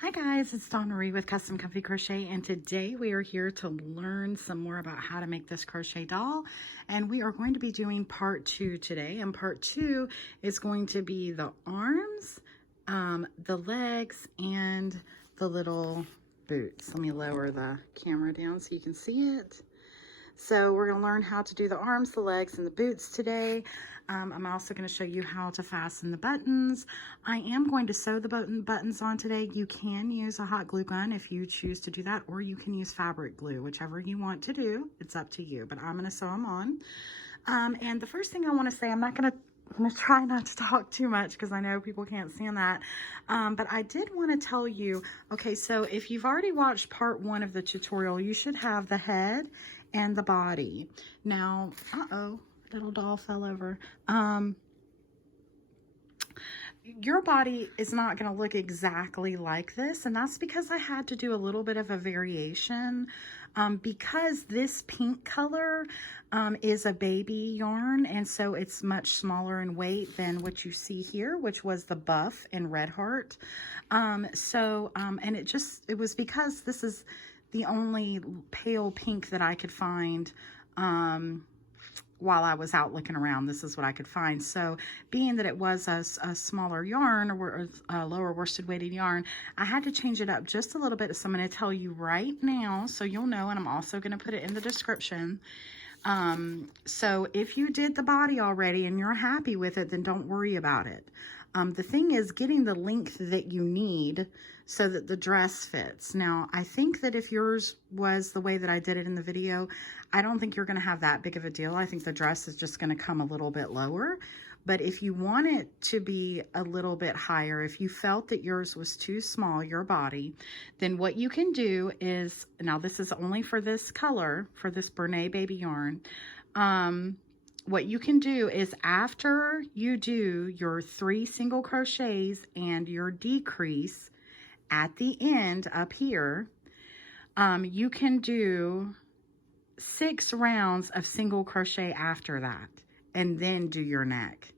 Hi guys, it's Dawn Marie with Custom Comfy Crochet, and today we are here to learn some more about how to make this crochet doll. And we are going to be doing part 2 today, and part 2 is going to be the arms, the legs, and the little boots. Let me lower the camera down so you can see it. So we're going to learn how to do the arms, the legs, and the boots today. I'm also going to show you how to fasten the buttons. I am going to sew the buttons on today. You can use a hot glue gun if you choose to do that, or you can use fabric glue, whichever you want to do. It's up to you, but I'm going to sew them on. And the first thing I want to say, I'm going to try not to talk too much because I know people can't stand that. But I did want to tell you, okay, so if you've already watched part 1 of the tutorial, you should have the head and the body. Now, little doll fell over. Your body is not going to look exactly like this, and that's because I had to do a little bit of a variation because this pink color is a baby yarn, and so it's much smaller in weight than what you see here, which was the buff and red heart. And it was because this is the only pale pink that I could find while I was out looking around. This is what I could find. So being that it was a smaller yarn, or a lower worsted weighted yarn, I had to change it up just a little bit. So I'm going to tell you right now so you'll know, and I'm also going to put it in the description. So if you did the body already and you're happy with it, then don't worry about it. The thing is getting the length that you need so that the dress fits. Now, I think that if yours was the way that I did it in the video, I don't think you're going to have that big of a deal. I think the dress is just going to come a little bit lower. But if you want it to be a little bit higher, if you felt that yours was too small, your body, then what you can do is, now this is only for this color, for this Bernat Baby yarn, what you can do is after you do your 3 single crochets and your decrease at the end up here, you can do 6 rounds of single crochet after that, and then do your neck.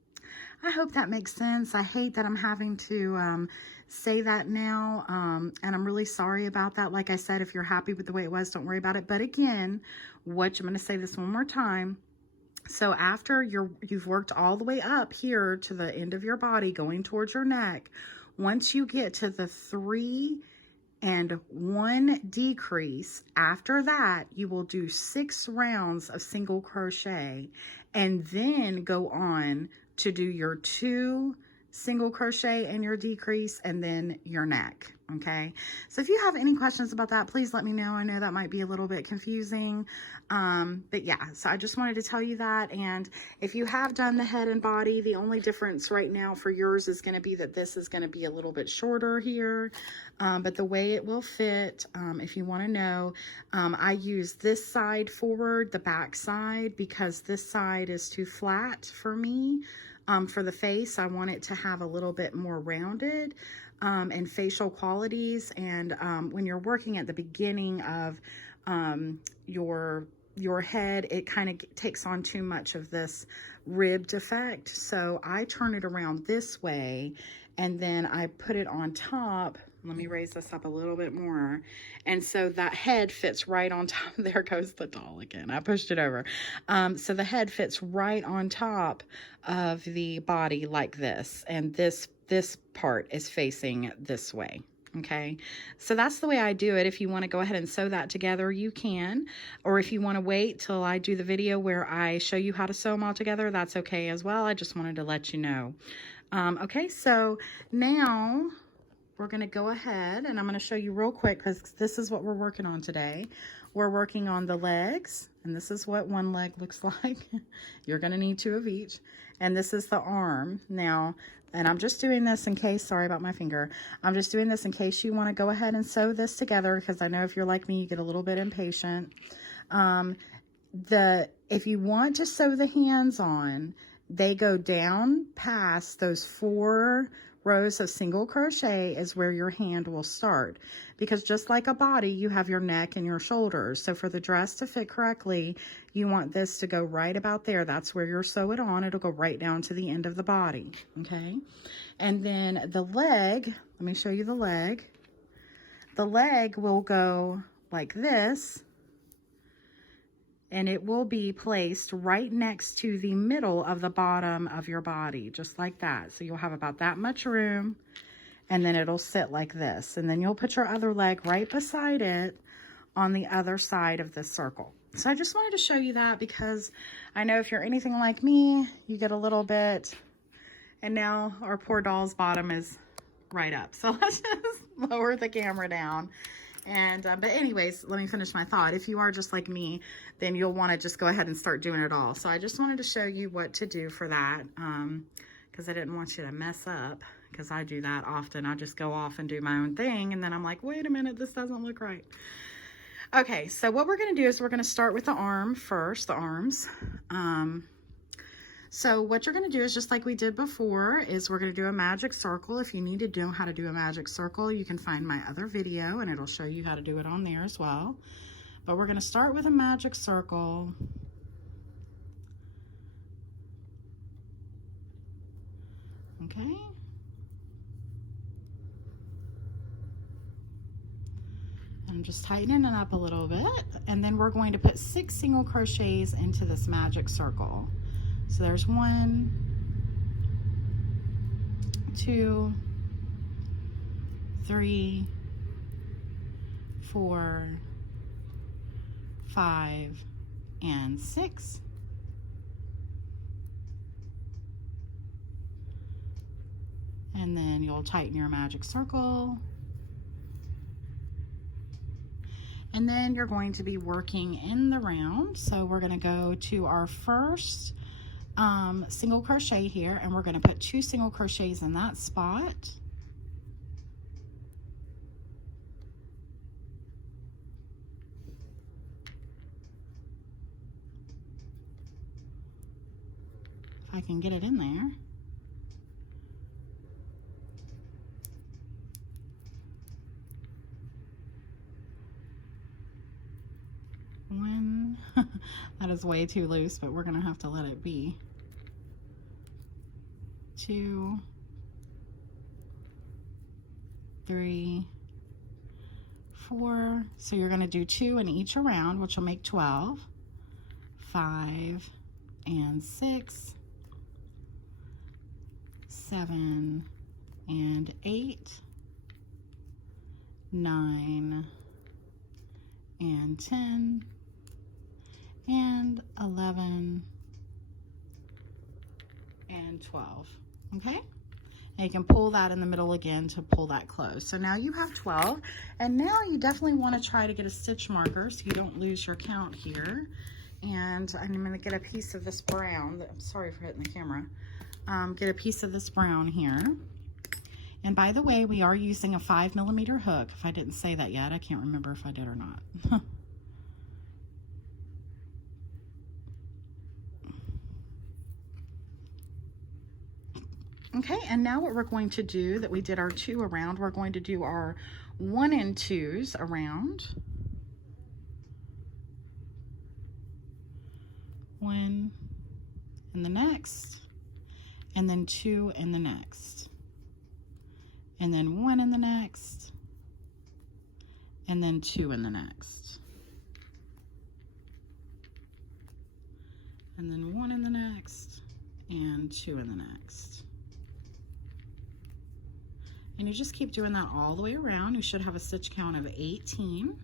I hope that makes sense. I hate that I'm having to say that now, and I'm really sorry about that. Like I said, if you're happy with the way it was, don't worry about it. But again, I'm going to say this one more time. So after you've worked all the way up here to the end of your body going towards your neck, once you get to the 3 and 1 decrease, after that you will do 6 rounds of single crochet and then go on to do your 2 single crochet and your decrease and then your neck. Okay, so if you have any questions about that, please let me know. I know that might be a little bit confusing, but yeah, so I just wanted to tell you that. And if you have done the head and body, the only difference right now for yours is going to be that this is going to be a little bit shorter here, but the way it will fit, if you want to know, I use this side forward, the back side, because this side is too flat for me. For the face, I want it to have a little bit more rounded and facial qualities. And when you're working at the beginning of your head, it kind of takes on too much of this ribbed effect. So I turn it around this way, and then I put it on top. Let me raise this up a little bit more. And so that head fits right on top. There goes the doll again. I pushed it over. So the head fits right on top of the body like this. And this part is facing this way. Okay, so that's the way I do it. If you want to go ahead and sew that together, you can. Or if you want to wait till I do the video where I show you how to sew them all together, that's okay as well. I just wanted to let you know. Okay, so now we're going to go ahead and I'm going to show you real quick because this is what we're working on today. We're working on the legs, and this is what one leg looks like. You're going to need 2 of each. And this is the arm. Now, and I'm just doing this in case, sorry about my finger. I'm just doing this in case you want to go ahead and sew this together, because I know if you're like me, you get a little bit impatient. If you want to sew the hands on, they go down past those 4 rows of single crochet is where your hand will start, because just like a body, you have your neck and your shoulders. So for the dress to fit correctly, you want this to go right about there. That's where you're sew it on. It'll go right down to the end of the body. Okay, and then the leg, let me show you the leg. the leg will go like this, and it will be placed right next to the middle of the bottom of your body, just like that. So you'll have about that much room, and then it'll sit like this. And then you'll put your other leg right beside it on the other side of this circle. So I just wanted to show you that because I know if you're anything like me, you get a little bit, and now our poor doll's bottom is right up. So let's just lower the camera down. And but anyways, let me finish my thought. If you are just like me, then you'll want to just go ahead and start doing it all. So I just wanted to show you what to do for that, because I didn't want you to mess up, because I do that often. I just go off and do my own thing, and then I'm like, wait a minute, this doesn't look right. Okay, so what we're going to do is we're going to start with the arm first, the arms. So what you're going to do is just like we did before, is we're going to do a magic circle. If you need to know how to do a magic circle, you can find my other video and it'll show you how to do it on there as well. But we're going to start with a magic circle. Okay. I'm just tightening it up a little bit, and then we're going to put 6 single crochets into this magic circle. So there's 1, 2, 3, 4, 5, and 6. And then you'll tighten your magic circle. And then you're going to be working in the round. So we're going to go to our first single crochet here, and we're going to put 2 single crochets in that spot. If I can get it in there. That is way too loose, but we're gonna have to let it be. 2, 3, 4. So you're gonna do 2 in each around, which will make 12. 5 and 6, 7 and 8, 9 and 10, and 11 and 12. Okay, and you can pull that in the middle again to pull that close. So now you have 12, and now you definitely want to try to get a stitch marker so you don't lose your count here. And I'm going to get a piece of this brown. I'm sorry for hitting the camera. Get a piece of this brown here. And by the way, we are using a 5mm hook. If I didn't say that yet, I can't remember if I did or not. Okay, and now what we're going to do, that we did our 2 around, we're going to do our 1 and 2s around. 1 in the next, and then 2 in the next, and then 1 in the next, and then 2 in the next, and then 1 in the next, and 2 in the next. And you just keep doing that all the way around. You should have a stitch count of 18.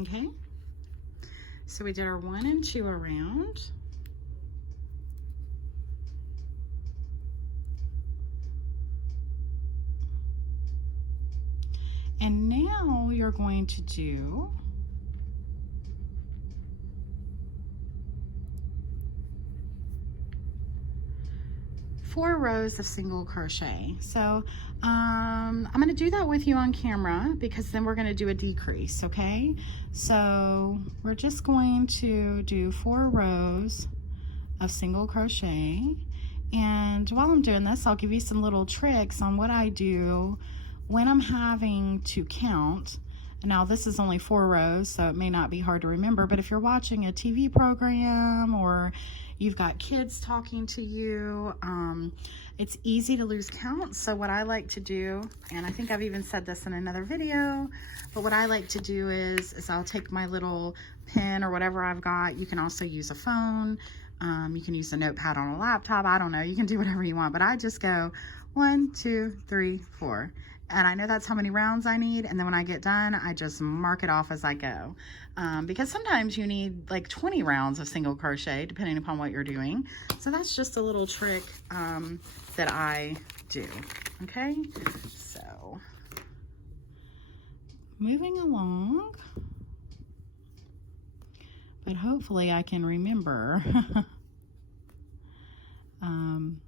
Okay, so we did our 1 and 2 around. And now you're going to do four rows of single crochet. So I'm going to do that with you on camera, because then we're going to do a decrease. Okay, so we're just going to do 4 rows of single crochet, And while I'm doing this, I'll give you some little tricks on what I do when I'm having to count. Now this is only 4 rows, so it may not be hard to remember, but if you're watching a TV program or you've got kids talking to you, it's easy to lose count. So what I like to do, and I think I've even said this in another video, but what I like to do is I'll take my little pen or whatever I've got. You can also use a phone. You can use a notepad on a laptop. I don't know. You can do whatever you want, but I just go 1, 2, 3, 4. And I know that's how many rounds I need. And then when I get done, I just mark it off as I go. Because sometimes you need like 20 rounds of single crochet, depending upon what you're doing. So that's just a little trick that I do. Okay, so moving along. But hopefully I can remember. And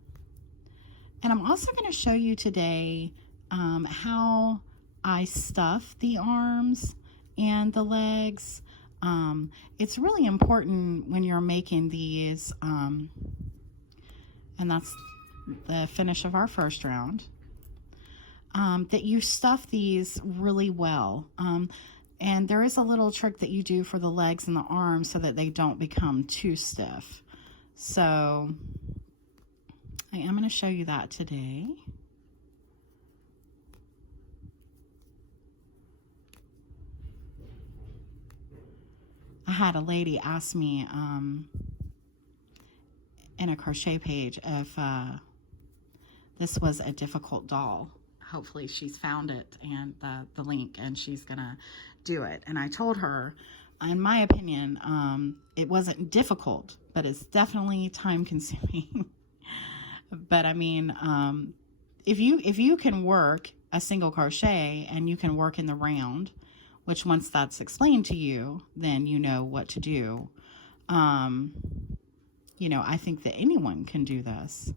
I'm also going to show you today how I stuff the arms and the legs. It's really important when you're making these, and that's the finish of our first round, that you stuff these really well. And there is a little trick that you do for the legs and the arms so that they don't become too stiff. So I am going to show you that today. I had a lady ask me in a crochet page if this was a difficult doll. Hopefully she's found it and the link, and she's gonna do it. And I told her, in my opinion, it wasn't difficult, but it's definitely time consuming. But I mean, if you can work a single crochet and you can work in the round, which once that's explained to you, then you know what to do. You know, I think that anyone can do this.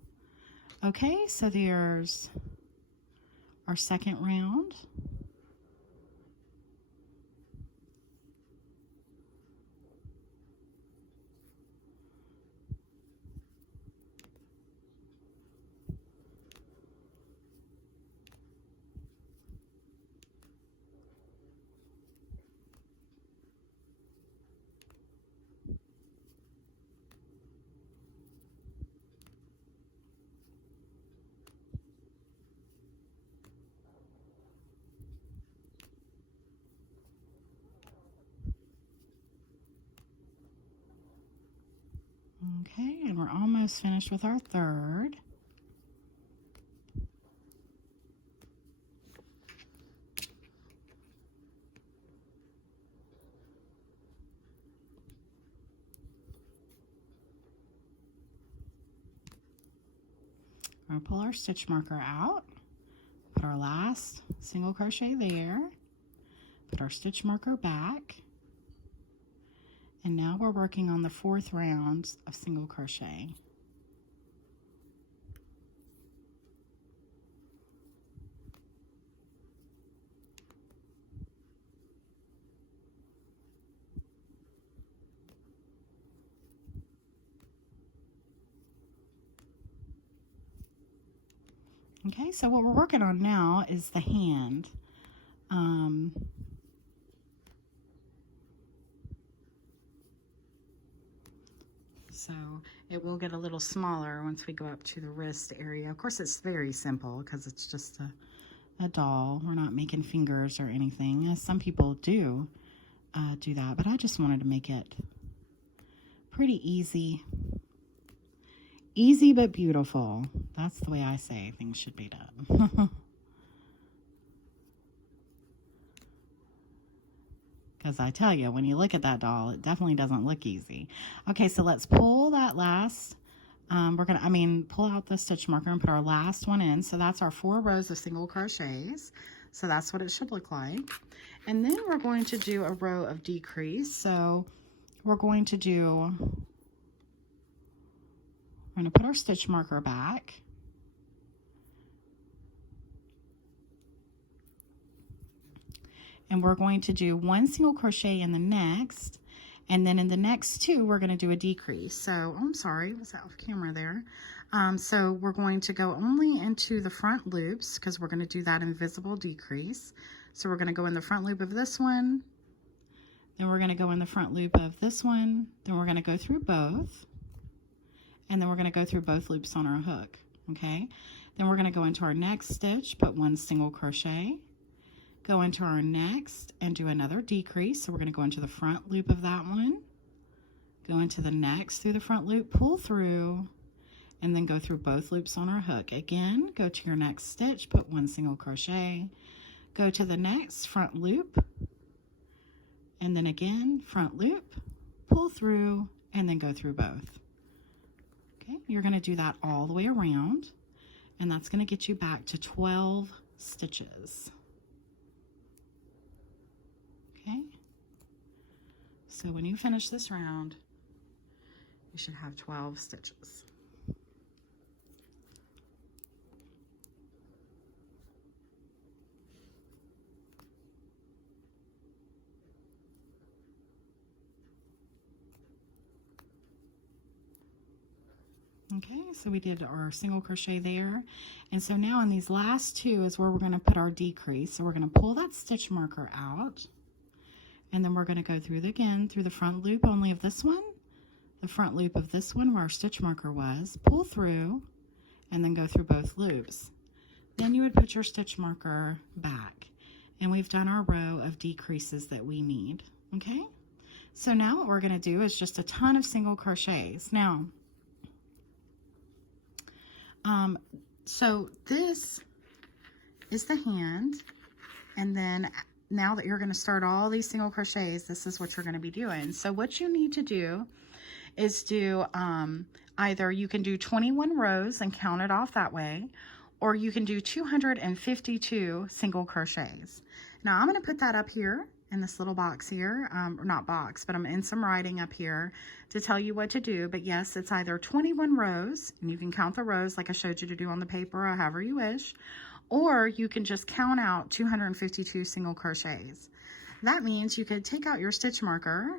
Okay, so there's our second round. Okay, and we're almost finished with our third. We'll pull our stitch marker out, put our last single crochet there, put our stitch marker back, and now we're working on the 4th round of single crochet. Okay, so what we're working on now is the hand. So it will get a little smaller once we go up to the wrist area. Of course, it's very simple because it's just a doll. We're not making fingers or anything, as some people do that, but I just wanted to make it pretty easy. Easy but beautiful. That's the way I say things should be done. Because I tell you, when you look at that doll, it definitely doesn't look easy. Okay, so let's pull that last, pull out the stitch marker and put our last one in. So that's our 4 rows of single crochets. So that's what it should look like. And then we're going to do a row of decrease. So we're going to put our stitch marker back. And we're going to do 1 single crochet in the next, And then in the next two, we're going to do a decrease. So, oh, I'm sorry, was that off camera there? So we're going to go only into the front loops because we're going to do that invisible decrease. So we're going to go in the front loop of this one, then we're going to go in the front loop of this one, then we're going to go through both, and then we're going to go through both loops on our hook, okay? Then we're going to go into our next stitch, put 1 single crochet, go into our next and do another decrease. So we're going to go into the front loop of that one, go into the next through the front loop, pull through, and then go through both loops on our hook. Again, go to your next stitch, put 1 single crochet, go to the next front loop, and then again, front loop, pull through, and then go through both. Okay, you're going to do that all the way around, and that's going to get you back to 12 stitches. Okay, so when you finish this round, you should have 12 stitches. Okay, so we did our single crochet there, and so now in these last two is where we're going to put our decrease. So we're going to pull that stitch marker out, and then we're going to go through again through the front loop only of this one, the front loop of this one where our stitch marker was, pull through, and then go through both loops. Then you would put your stitch marker back, and we've done our row of decreases that we need. Okay, so now what we're going to do is just a ton of single crochets. Now, so this is the hand, and then now that you're going to start all these single crochets, this is what you're going to be doing. So what you need to do is do either you can do 21 rows and count it off that way, or you can do 252 single crochets. Now I'm going to put that up here in this little box here, or not box, but I'm in some writing up here to tell you what to do. But yes, it's either 21 rows, and you can count the rows like I showed you to do on the paper or however you wish, or you can just count out 252 single crochets. That means you could take out your stitch marker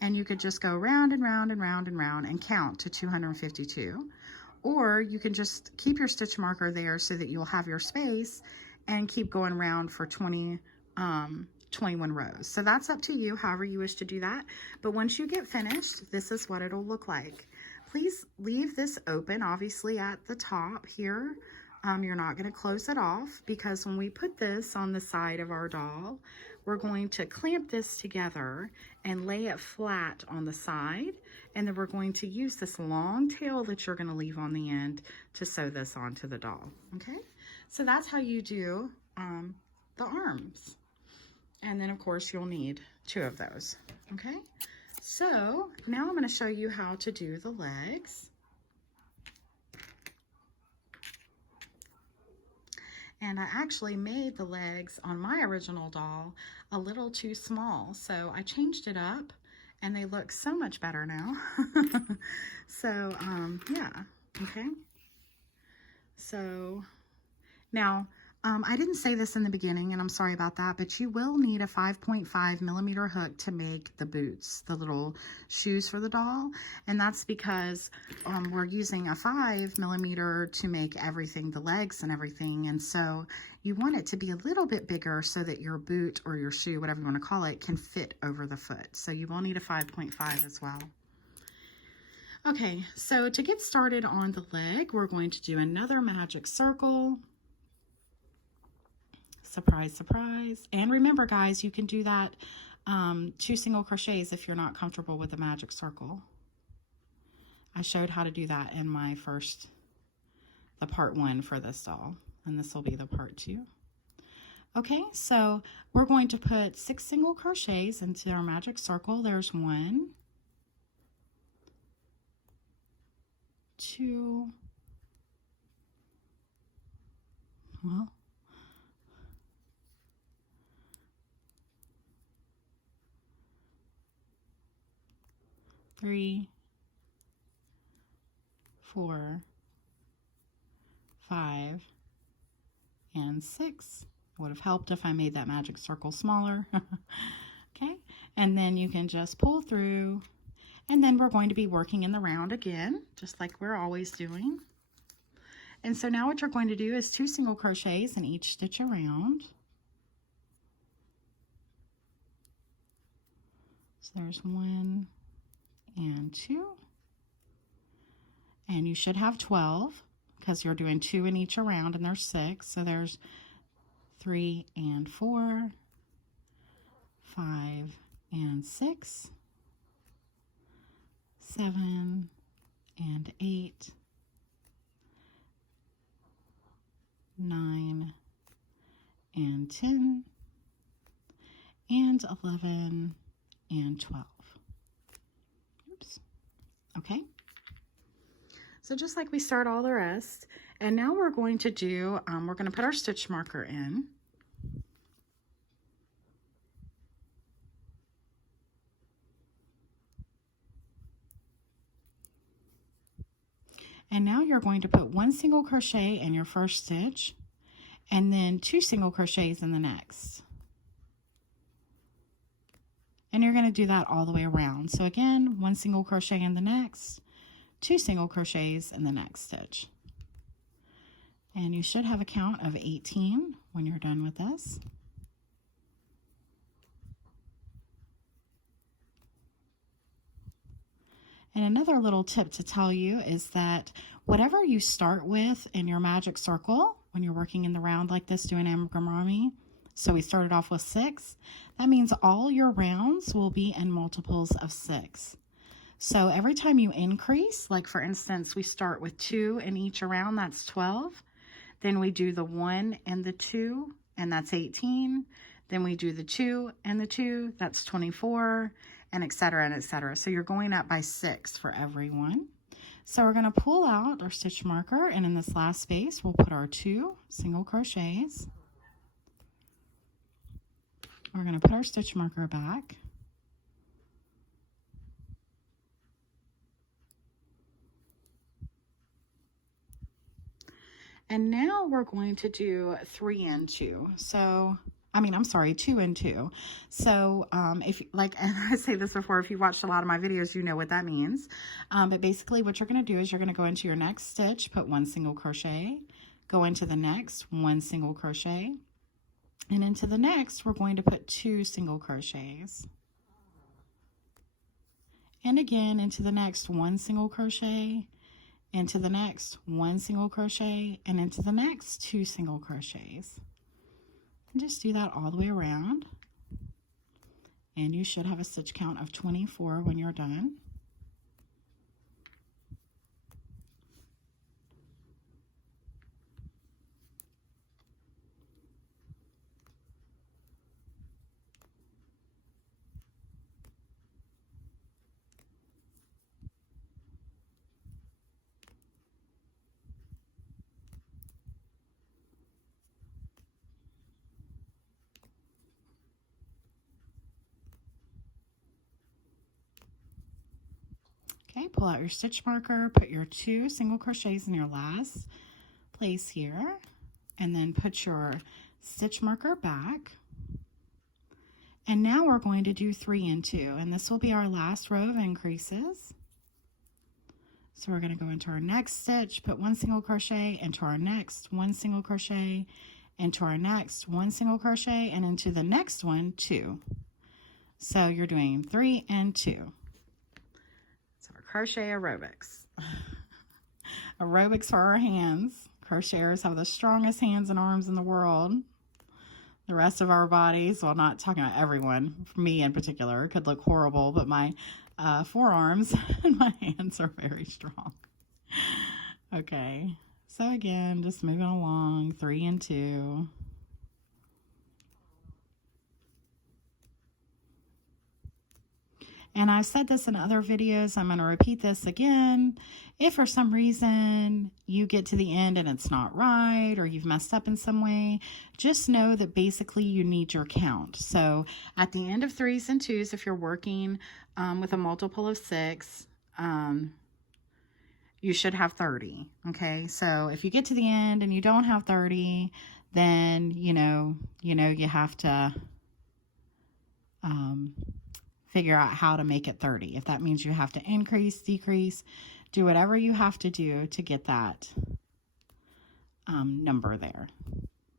and you could just go round and round and round and round and count to 252. Or you can just keep your stitch marker there so that you'll have your space and keep going round for 21 rows. So that's up to you, however you wish to do that. But once you get finished, this is what it'll look like. Please leave this open, obviously at the top here. You're not going to close it off, because when we put this on the side of our doll, we're going to clamp this together and lay it flat on the side, and then we're going to use this long tail that you're going to leave on the end to sew this onto the doll. Okay, so that's how you do the arms. And then of course you'll need 2 of those. Okay, so now I'm going to show you how to do the legs. And I actually made the legs on my original doll a little too small, so I changed it up and they look so much better now. So yeah, okay, so now I didn't say this in the beginning, and I'm sorry about that, but you will need a 5.5 millimeter hook to make the boots, the little shoes for the doll. And that's because we're using a 5 millimeter to make everything, the legs and everything. And so you want it to be a little bit bigger so that your boot or your shoe, whatever you want to call it, can fit over the foot. So you will need a 5.5 as well. Okay, so to get started on the leg, we're going to do another magic circle. Surprise, surprise. And remember, guys, you can do that 2 single crochets if you're not comfortable with the magic circle. I showed how to do that in my the part 1 for this doll, and this will be the part 2. Okay, so we're going to put 6 single crochets into our magic circle. There's 1, 2, well, 3, 4, 5, and 6. Would have helped if I made that magic circle smaller. Okay, and then you can just pull through, and then we're going to be working in the round again, just like we're always doing. And so now what you're going to do is 2 single crochets in each stitch around. So there's 1 and 2, and you should have 12 because you're doing 2 in each around, and there's 6. So there's 3 and 4, 5 and 6, 7 and 8, 9 and 10, and 11 and 12. Oops. Okay. So just like we start all the rest, and now we're going to do, we're going to put our stitch marker in. And now you're going to put 1 single crochet in your first stitch, and then 2 single crochets in the next. And you're going to do that all the way around. So again, 1 single crochet in the next, 2 single crochets in the next stitch. And you should have a count of 18 when you're done with this. And another little tip to tell you is that whatever you start with in your magic circle, when you're working in the round like this doing amigurumi, so we started off with 6, that means all your rounds will be in multiples of 6. So every time you increase, like for instance, we start with 2 in each round, that's 12. Then we do the 1 and the 2, and that's 18. Then we do the 2 and the 2, that's 24, and etc. and etc. So you're going up by 6 for every one. So we're going to pull out our stitch marker, and in this last space, we'll put our 2 single crochets. We're going to put our stitch marker back. And now we're going to do 3 and 2. So, I'm sorry, 2 and 2. So, if like, and I say this before, if you've watched a lot of my videos, you know what that means. But basically what you're going to do is you're going to go into your next stitch, put 1 single crochet, go into the next, 1 single crochet, and into the next, we're going to put 2 single crochets. And again, into the next, 1 single crochet, into the next, 1 single crochet, and into the next, 2 single crochets. And just do that all the way around. And you should have a stitch count of 24 when you're done. Okay, pull out your stitch marker, put your 2 single crochets in your last place here, and then put your stitch marker back. And now we're going to do 3 and 2, and this will be our last row of increases. So we're going to go into our next stitch, put 1 single crochet, into our next 1 single crochet, into our next 1 single crochet, and into the next one 2. So you're doing 3 and 2. Crochet aerobics. Aerobics for our hands. Crocheters have the strongest hands and arms in the world. The rest of our bodies, well, not talking about everyone, for me in particular, could look horrible, but my forearms and my hands are very strong. Okay, so again, just moving along, 3 and 2. And I've said this in other videos, I'm going to repeat this again. If for some reason you get to the end and it's not right, or you've messed up in some way, just know that basically you need your count. So at the end of 3s and 2s, if you're working with a multiple of 6, you should have 30. Okay, so if you get to the end and you don't have 30, then you have to figure out how to make it 30. If that means you have to increase, decrease, do whatever you have to do to get that number there.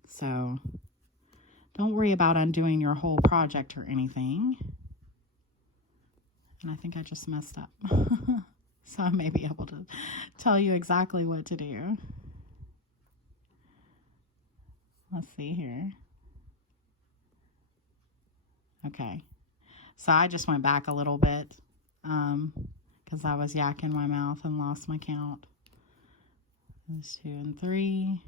So don't worry about undoing your whole project or anything. And I think I just messed up. So I may be able to tell you exactly what to do. Let's see here. Okay. So I just went back a little bit because I was yakking my mouth and lost my count. There's 2 and 3.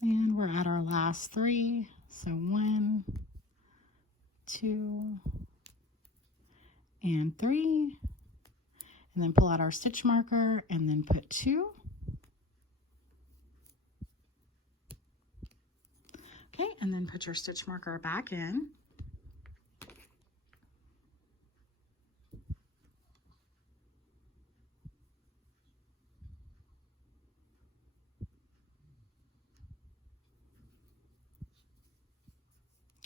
And we're at our last 3. So 1, 2, and 3. And then pull out our stitch marker and then put 2. Okay, and then put your stitch marker back in.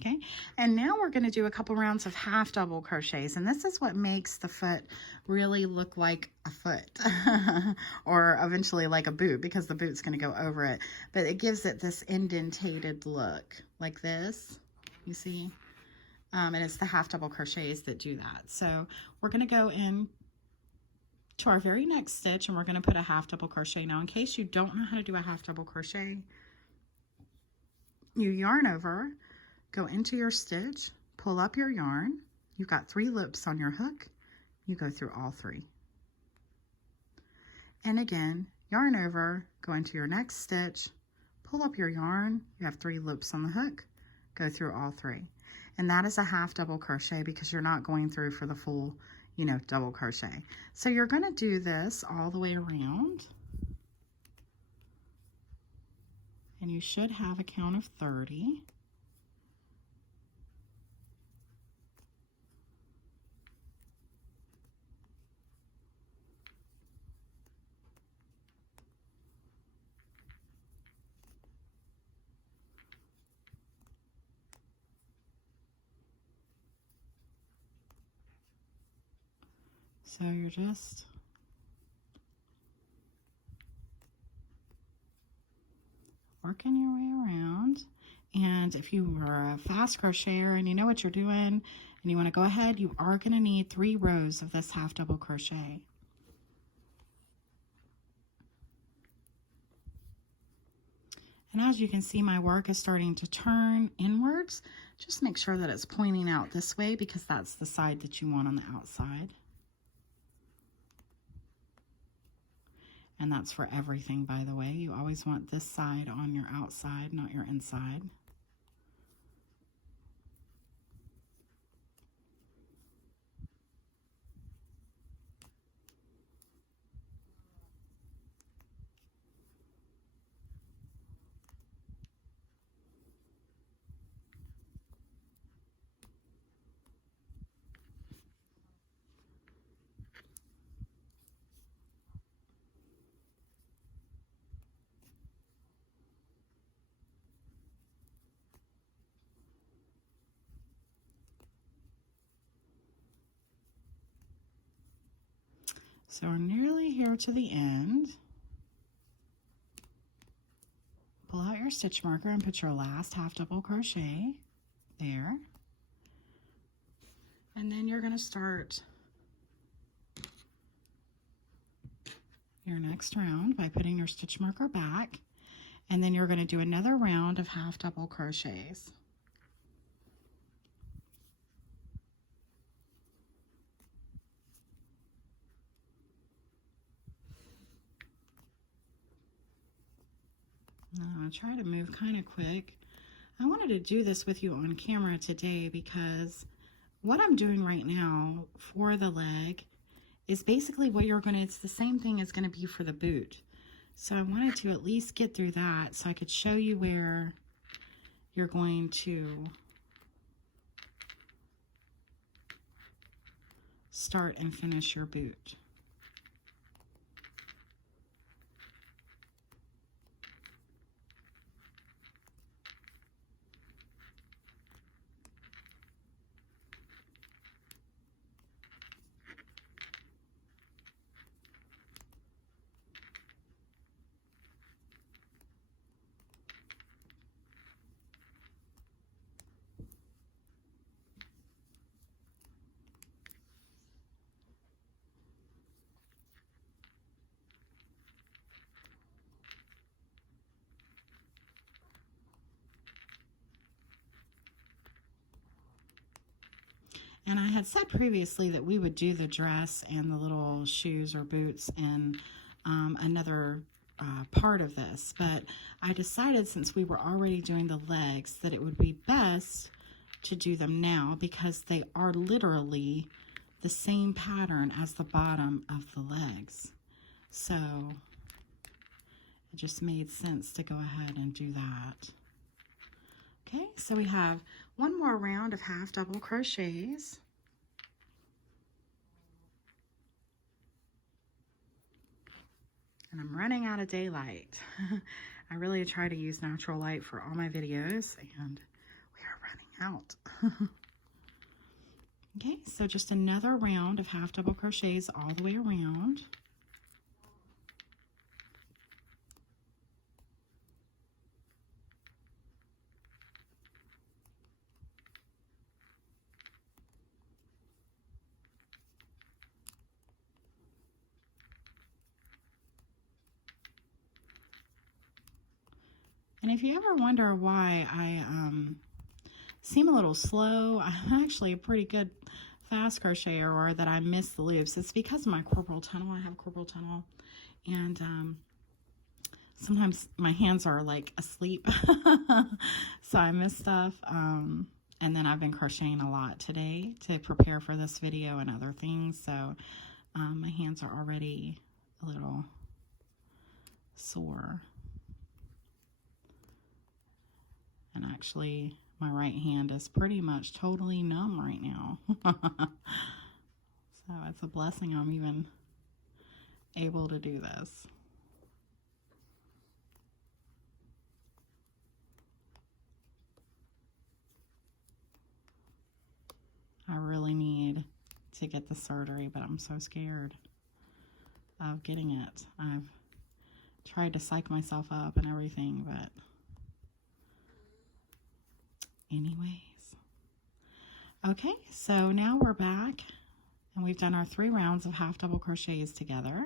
Okay, and now we're going to do a couple rounds of half double crochets, and this is what makes the foot really look like a foot or eventually like a boot, because the boot's going to go over it, but it gives it this indentated look like this, you see, and it's the half double crochets that do that. So we're going to go in to our very next stitch and we're going to put a half double crochet. Now in case you don't know how to do a half double crochet, you yarn over, go into your stitch, pull up your yarn. You've got 3 loops on your hook. You go through all 3. And again, yarn over, go into your next stitch, pull up your yarn. You have 3 loops on the hook. Go through all 3. And that is a half double crochet because you're not going through for the full, you know, double crochet. So you're going to do this all the way around. And you should have a count of 30. So you're just working your way around. And if you are a fast crocheter and you know what you're doing and you want to go ahead, you are going to need 3 rows of this half double crochet. And as you can see, my work is starting to turn inwards. Just make sure that it's pointing out this way because that's the side that you want on the outside. And that's for everything, by the way. You always want this side on your outside, not your inside. So we're nearly here to the end. Pull out your stitch marker and put your last half double crochet there. And then you're going to start your next round by putting your stitch marker back. And then you're going to do another round of half double crochets. I'll try to move kind of quick. I wanted to do this with you on camera today because what I'm doing right now for the leg is basically what you're going to, it's the same thing as going to be for the boot. So I wanted to at least get through that so I could show you where you're going to start and finish your boot. And I had said previously that we would do the dress and the little shoes or boots in another part of this, but I decided, since we were already doing the legs, that it would be best to do them now, because they are literally the same pattern as the bottom of the legs. So it just made sense to go ahead and do that. Okay, so we have one more round of half double crochets. And I'm running out of daylight. I really try to use natural light for all my videos, and we are running out. Okay, so just another round of half double crochets all the way around. And if you ever wonder why I seem a little slow, I'm actually a pretty good fast crocheter, or that I miss the loops, it's because of my carpal tunnel. I have carpal tunnel, and sometimes my hands are like asleep, so I miss stuff. And then I've been crocheting a lot today to prepare for this video and other things, so my hands are already a little sore. And actually, my right hand is pretty much totally numb right now. So it's a blessing I'm even able to do this. I really need to get the surgery, but I'm so scared of getting it. I've tried to psych myself up and everything, but anyways. Okay, so now we're back, and we've done our 3 rounds of half double crochets together.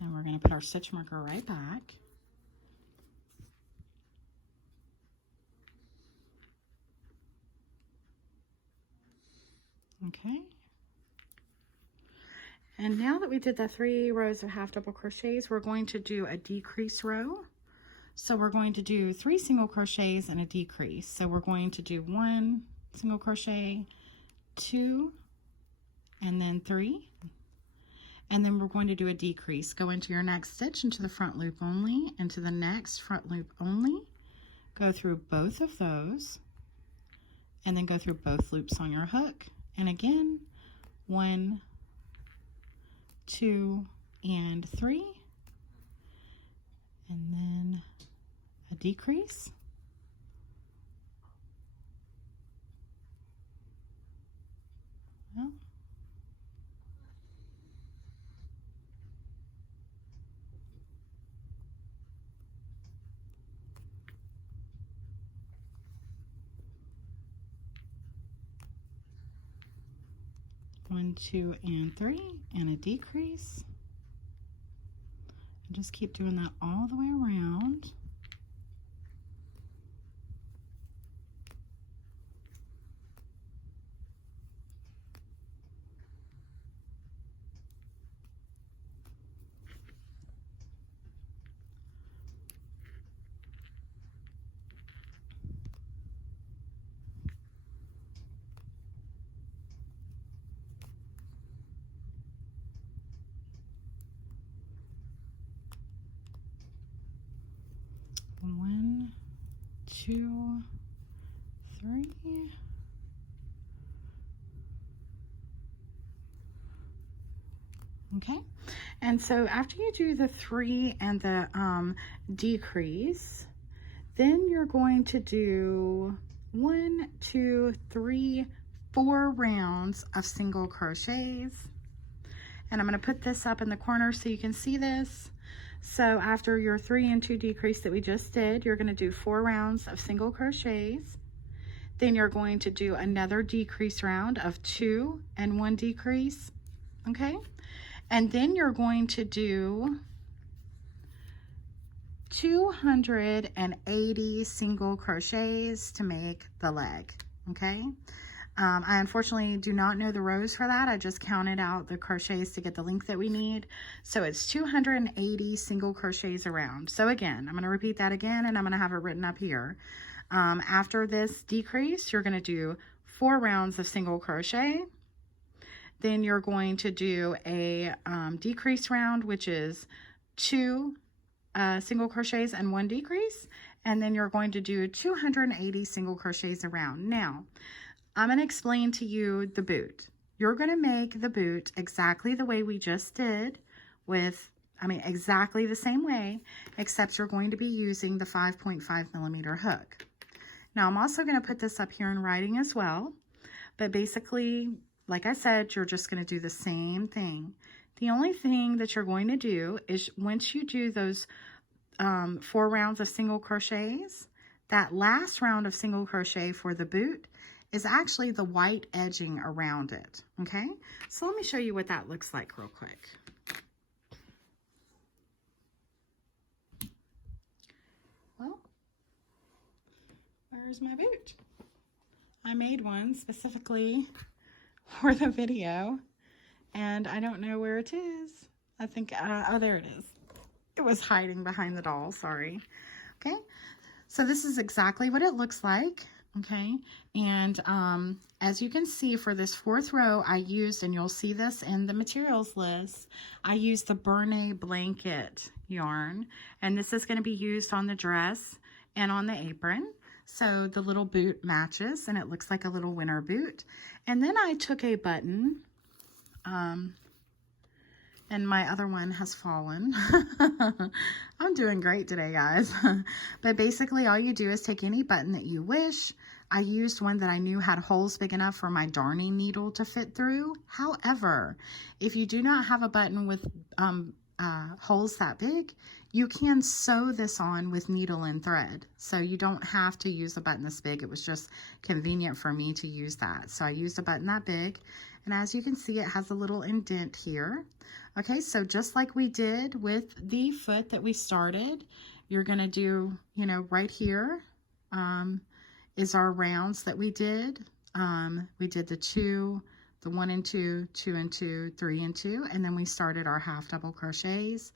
And we're going to put our stitch marker right back. Okay. And now that we did the 3 rows of half double crochets, we're going to do a decrease row. So we're going to do 3 single crochets and a decrease. So we're going to do 1 single crochet, 2, and then 3. And then we're going to do a decrease. Go into your next stitch, into the front loop only, into the next front loop only. Go through both of those, and then go through both loops on your hook. And again, 1, 2, and 3. And then a decrease. Well, one, 2, and 3, and a decrease. And just keep doing that all the way around. One, 2, 3. Okay, and so after you do the 3 and the decrease, then you're going to do 1, 2, 3, 4 rounds of single crochets. And I'm going to put this up in the corner so you can see this. So after your 3 and 2 decrease that we just did, you're going to do 4 rounds of single crochets. Then you're going to do another decrease round of 2 and 1 decrease. Okay, and then you're going to do 280 single crochets to make the leg. Okay, I unfortunately do not know the rows for that. I just counted out the crochets to get the length that we need. So it's 280 single crochets around. So again, I'm going to repeat that again, and I'm going to have it written up here. After this decrease, you're going to do 4 rounds of single crochet. Then you're going to do a decrease round, which is 2 single crochets and 1 decrease. And then you're going to do 280 single crochets around. Now, I'm going to explain to you the boot. You're going to make the boot exactly the way we just did with, exactly the same way, except you're going to be using the 5.5mm hook. Now, I'm also going to put this up here in writing as well, but basically, like I said, you're just going to do the same thing. The only thing that you're going to do is once you do those 4 rounds of single crochets, that last round of single crochet for the boot is actually the white edging around it. Okay, so let me show you what that looks like real quick. Well, where's my boot? I made one specifically for the video, and I don't know where it is. I think, oh, there it is. It was hiding behind the doll, sorry. Okay, so this is exactly what it looks like. Okay, and as you can see for this 4th row, I used, and you'll see this in the materials list, I used the Bernat Blanket yarn, and this is going to be used on the dress and on the apron. So the little boot matches, and it looks like a little winter boot. And then I took a button, and my other one has fallen. I'm doing great today, guys. But basically all you do is take any button that you wish. I used one that I knew had holes big enough for my darning needle to fit through. However, if you do not have a button with holes that big, you can sew this on with needle and thread. So you don't have to use a button this big. It was just convenient for me to use that. So I used a button that big. And as you can see, it has a little indent here. Okay, so just like we did with the foot that we started, you're going to do, right here is our rounds that we did. We did the 2, the 1 and 2, 2 and 2, 3 and 2, and then we started our half double crochets.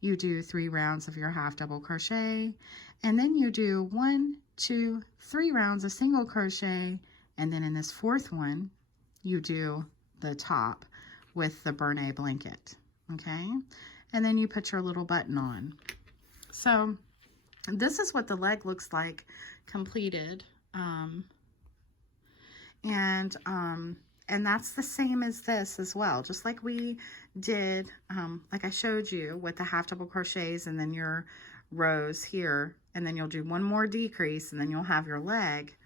You do 3 rounds of your half double crochet, and then you do 1, 2, 3 rounds of single crochet, and then in this 4th one, you do the top with the Bernat blanket, okay? And then you put your little button on. So this is what the leg looks like completed. And that's the same as this as well, just like we did, like I showed you with the half double crochets and then your rows here, and then you'll do 1 more decrease and then you'll have your leg.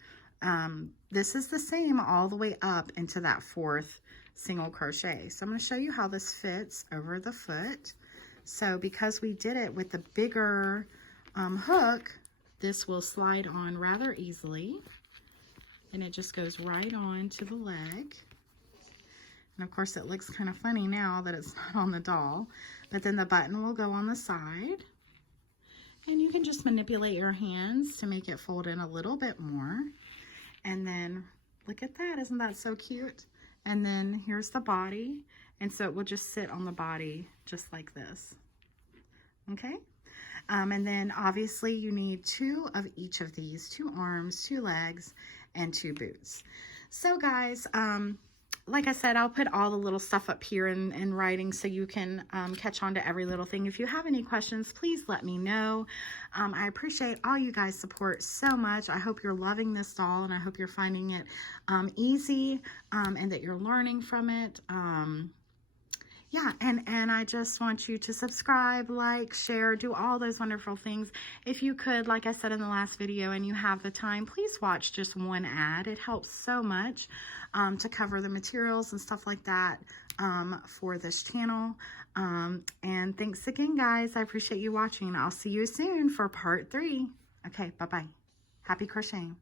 This is the same all the way up into that 4th single crochet. So I'm going to show you how this fits over the foot. So because we did it with the bigger hook, this will slide on rather easily, and it just goes right on to the leg. And of course it looks kind of funny now that it's not on the doll, but then the button will go on the side, and you can just manipulate your hands to make it fold in a little bit more. And then look at that, isn't that so cute? And then here's the body, and so it will just sit on the body just like this. Okay, and then obviously you need 2 of each of these, 2 arms, 2 legs, and 2 boots. So guys, like I said, I'll put all the little stuff up here in writing so you can catch on to every little thing. If you have any questions, please let me know. I appreciate all you guys' support so much. I hope you're loving this doll, and I hope you're finding it easy, and that you're learning from it. Yeah, and I just want you to subscribe, like, share, do all those wonderful things. If you could, like I said in the last video, and you have the time, please watch just one ad. It helps so much to cover the materials and stuff like that for this channel. And thanks again, guys. I appreciate you watching. I'll see you soon for part 3. Okay, bye-bye. Happy crocheting.